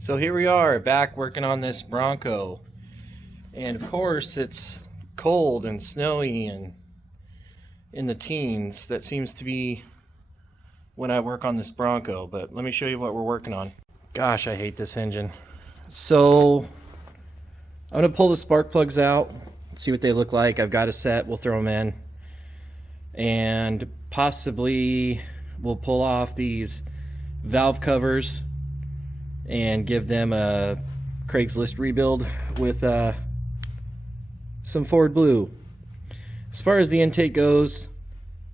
So here we are back working on this Bronco, and of course it's cold and snowy and in the teens. That seems to be when I work on this Bronco, but let me show you what we're working on. Gosh, I hate this engine. So I'm gonna pull the spark plugs out, see what they look like. I've got a set, we'll throw them in, and possibly we'll pull off these valve covers and give them a Craigslist rebuild with some Ford Blue. As far as the intake goes,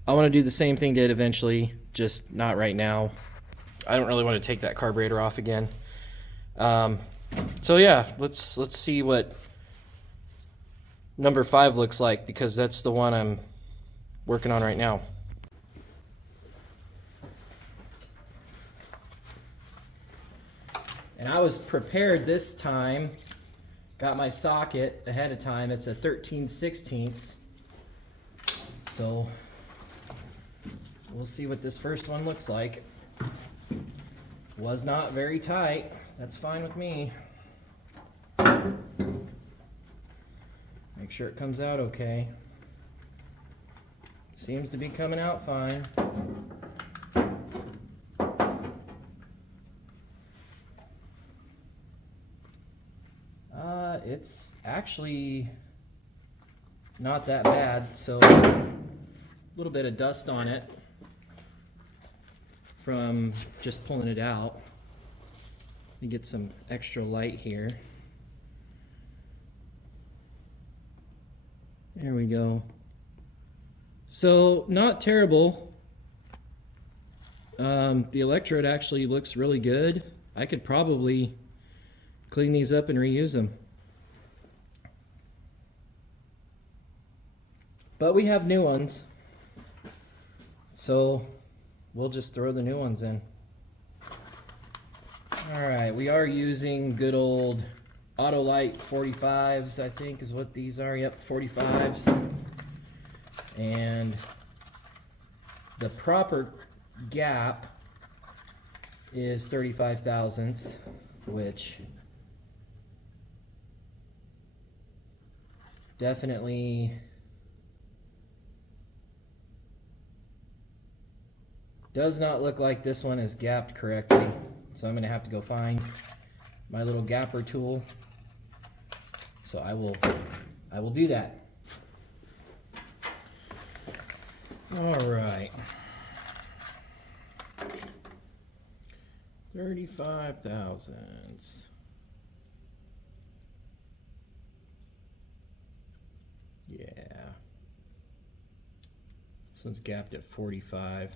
I want to do the same thing did eventually, just not right now. I don't really want to take that carburetor off again. So yeah, let's see what number 5 looks like, because that's the one I'm working on right now. And I was prepared this time. Got my socket ahead of time. It's a 13/16. So we'll see what this first one looks like. Was not very tight. That's fine with me. Make sure it comes out okay. Seems to be coming out fine. It's actually not that bad, so a little bit of dust on it from just pulling it out. Let me get some extra light here. There we go. So not terrible. The electrode actually looks really good. I could probably clean these up and reuse them. But we have new ones, so we'll just throw the new ones in. Alright, we are using good old Autolite 45s, I think is what these are. Yep, 45s. And the proper gap is 35 thousandths, which definitely does not look like this one is gapped correctly. So I'm going to have to go find my little gapper tool. So I will do that. All right. 35 thousandths. Yeah. This one's gapped at 45.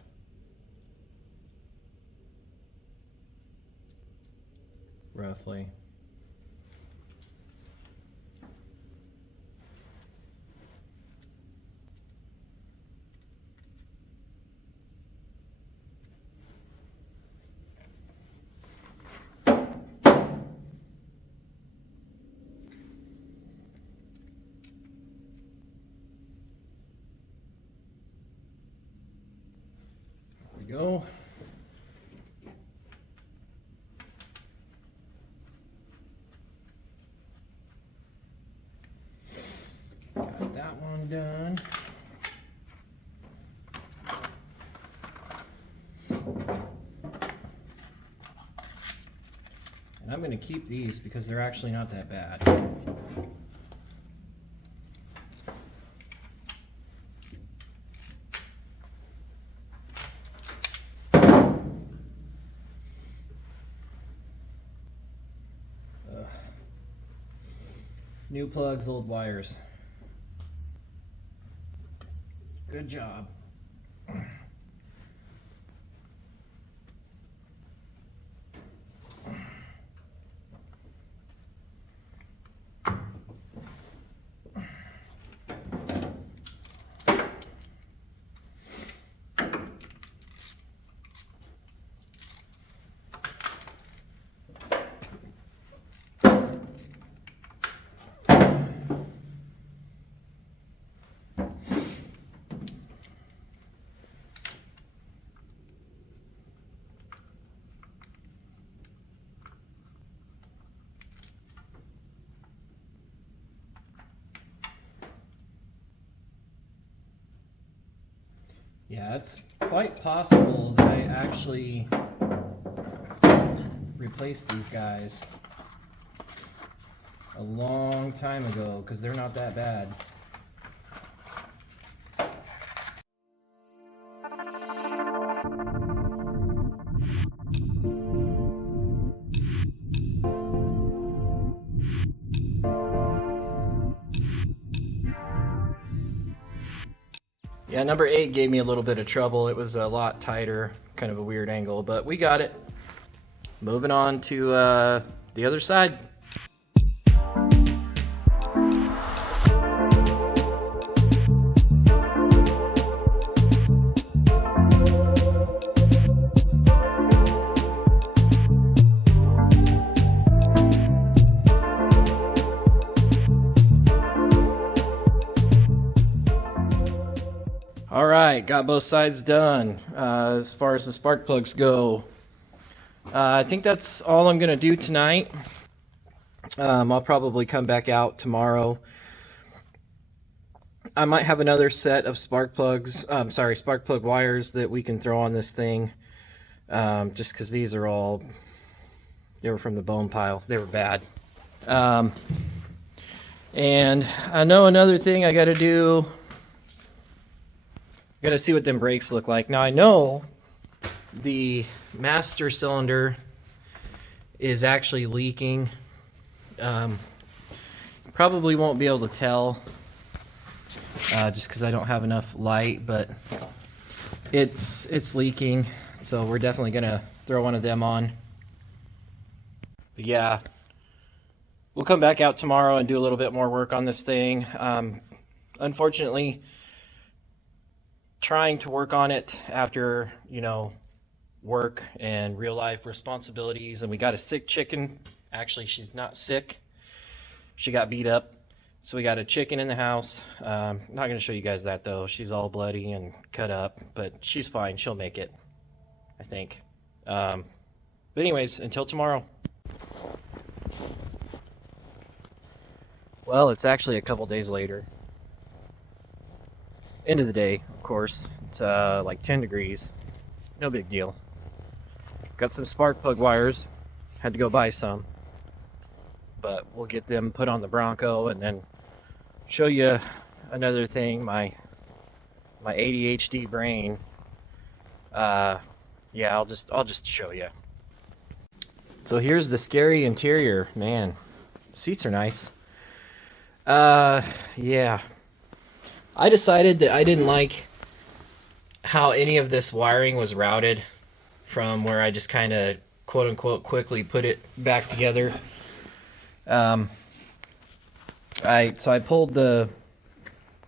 Roughly. There we go. Got that one done. And I'm going to keep these because they're actually not that bad. New plugs, old wires. Good job. Yeah, it's quite possible that I actually replaced these guys a long time ago, because they're not that bad. Yeah, number 8 gave me a little bit of trouble. It was a lot tighter, kind of a weird angle, but we got it. Moving on to the other side. Alright, got both sides done. As far as the spark plugs go, I think that's all I'm going to do tonight. I'll probably come back out tomorrow. I might have another set of spark plugs, spark plug wires that we can throw on this thing. Just because these are all, they were from the bone pile. They were bad. And I know another thing I got to do. Got to see what them brakes look like. Now I know the master cylinder is actually leaking. Probably won't be able to tell just because I don't have enough light, but it's leaking, so we're definitely gonna throw one of them on. But yeah, we'll come back out tomorrow and do a little bit more work on this thing. Unfortunately, trying to work on it after, you know, work and real life responsibilities, and we got a sick chicken. Actually, she's not sick, she got beat up, so we got a chicken in the house. Not going to show you guys that though. She's all bloody and cut up, but she's fine. She'll make it, I think. But anyways, until tomorrow. Well, it's actually a couple days later. End of the day, of course. It's like 10 degrees. No big deal. Got some spark plug wires. Had to go buy some. But we'll get them put on the Bronco and then show you another thing. My ADHD brain. Yeah, I'll just show you. So here's the scary interior. Man, seats are nice. Yeah. I decided that I didn't like how any of this wiring was routed from where I just kind of quote-unquote quickly put it back together. So I pulled the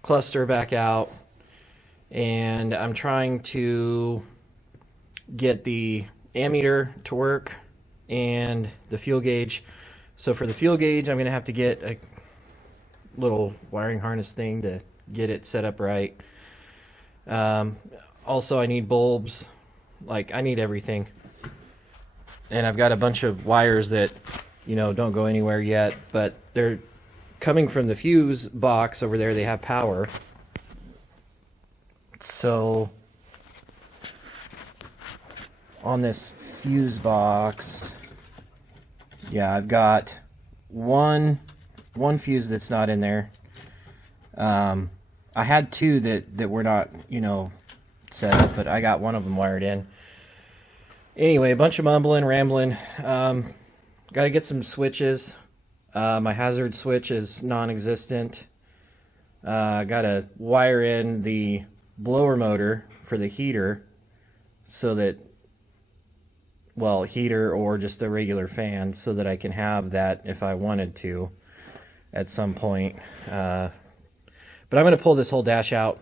cluster back out, and I'm trying to get the ammeter to work and the fuel gauge. So for the fuel gauge, I'm going to have to get a little wiring harness thing to get it set up right. Also, I need bulbs. Like, I need everything. And I've got a bunch of wires that, you know, don't go anywhere yet, but they're coming from the fuse box over there. They have power. So on this fuse box, yeah, I've got one fuse that's not in there. I had two that were not, you know, set up, but I got one of them wired in. Anyway, a bunch of mumbling, rambling. Got to get some switches. My hazard switch is non-existent. Got to wire in the blower motor for the heater so that, well, heater or just a regular fan, so that I can have that if I wanted to at some point. But I'm going to pull this whole dash out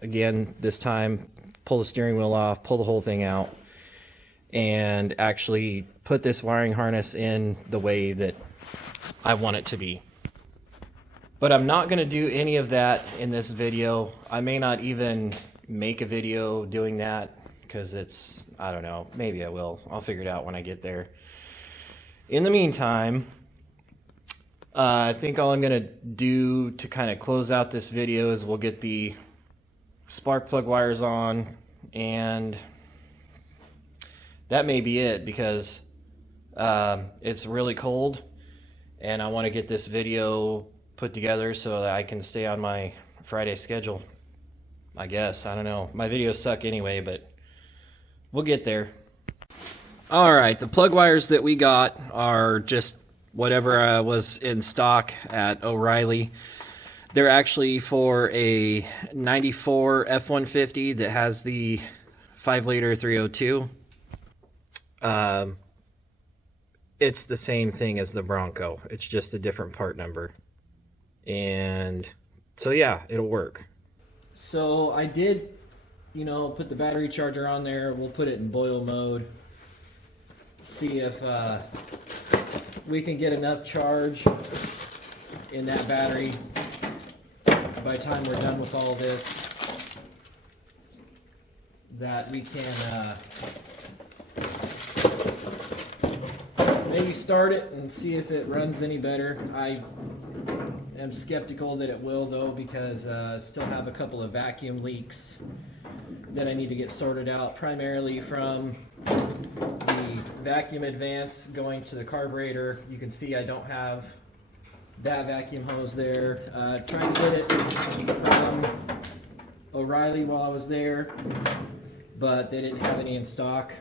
again this time, pull the steering wheel off, pull the whole thing out, and actually put this wiring harness in the way that I want it to be. But I'm not going to do any of that in this video. I may not even make a video doing that because it's, I don't know, maybe I will. I'll figure it out when I get there. In the meantime, I think all I'm going to do to kind of close out this video is we'll get the spark plug wires on, and that may be it, because it's really cold and I want to get this video put together so that I can stay on my Friday schedule. I guess, I don't know. My videos suck anyway, but we'll get there. Alright, the plug wires that we got are just whatever was in stock at O'Reilly. They're actually for a 94 F-150 that has the 5-liter 302. It's the same thing as the Bronco. It's just a different part number. And so yeah, it'll work. So I did, put the battery charger on there. We'll put it in boil mode. See if we can get enough charge in that battery by the time we're done with all this, that we can maybe start it and see if it runs any better. I am skeptical that it will, though, because I still have a couple of vacuum leaks that I need to get sorted out, primarily from the vacuum advance going to the carburetor. You can see I don't have that vacuum hose there. Trying to get it from O'Reilly while I was there, but they didn't have any in stock.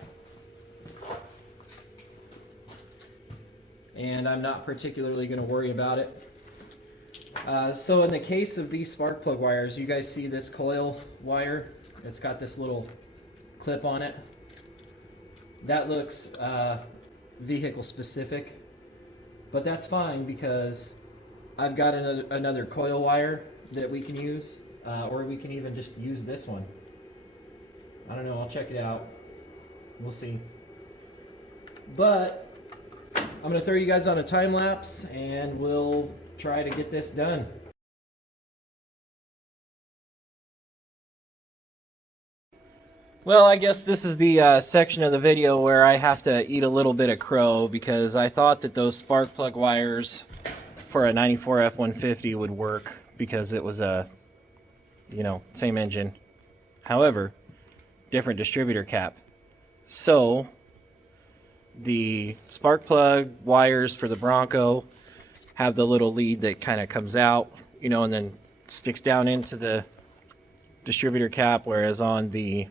And I'm not particularly going to worry about it. So in the case of these spark plug wires, you guys see this coil wire? It's got this little clip on it. That looks vehicle specific, but that's fine because I've got another coil wire that we can use, or we can even just use this one. I don't know, I'll check it out. We'll see. But I'm going to throw you guys on a time lapse and we'll try to get this done. Well, I guess this is the section of the video where I have to eat a little bit of crow, because I thought that those spark plug wires for a 94 F-150 would work because it was a, same engine. However, different distributor cap. So the spark plug wires for the Bronco have the little lead that kind of comes out, and then sticks down into the distributor cap, whereas on the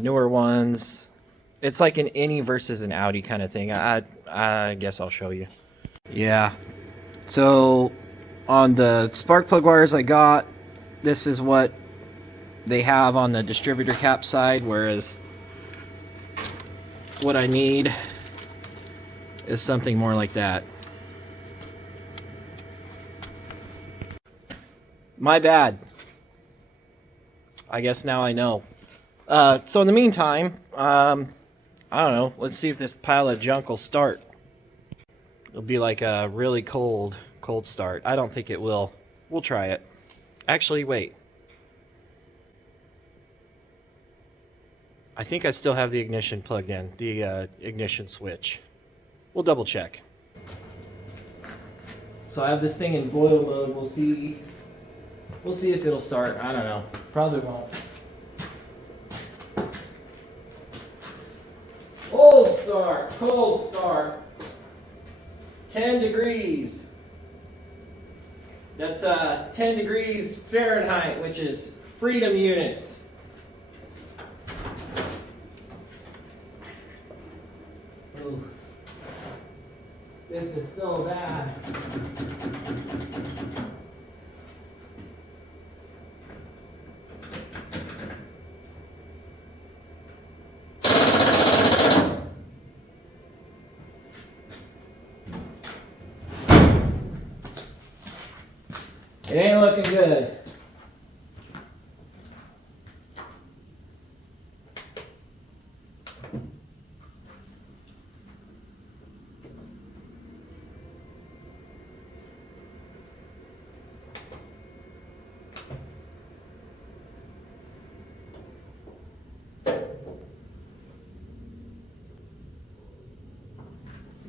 newer ones, it's like an innie versus an outie kind of thing. I guess I'll show you. Yeah. So on the spark plug wires I got, this is what they have on the distributor cap side, whereas what I need is something more like that. My bad. I guess now I know. So in the meantime, I don't know, let's see if this pile of junk will start. It'll be like a really cold start. I don't think it will. We'll try it. Actually, wait. I think I still have the ignition plugged in, the ignition switch. We'll double check. So I have this thing in boil mode. We'll see if it'll start. I don't know. Probably won't. Cold start. 10 degrees. That's 10 degrees Fahrenheit, which is freedom units. Ooh. This is so bad. It ain't looking good.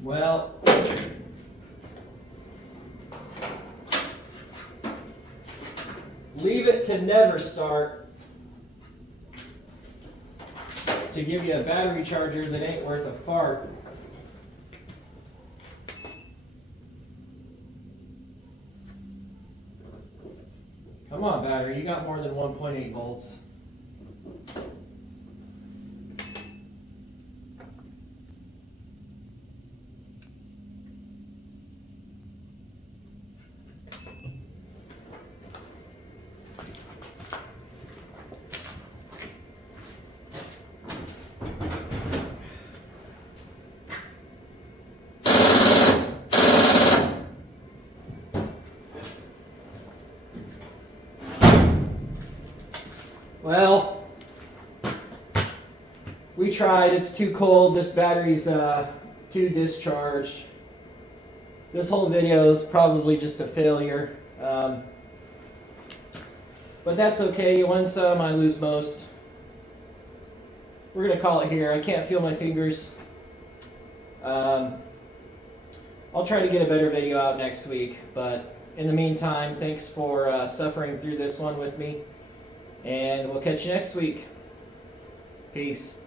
Well, leave it to never start to give you a battery charger that ain't worth a fart. Come on, battery, you got more than 1.8 volts. Well, we tried. It's too cold. This battery's too discharged. This whole video is probably just a failure. But that's okay. You win some, I lose most. We're going to call it here. I can't feel my fingers. I'll try to get a better video out next week. But in the meantime, thanks for suffering through this one with me. And we'll catch you next week. Peace.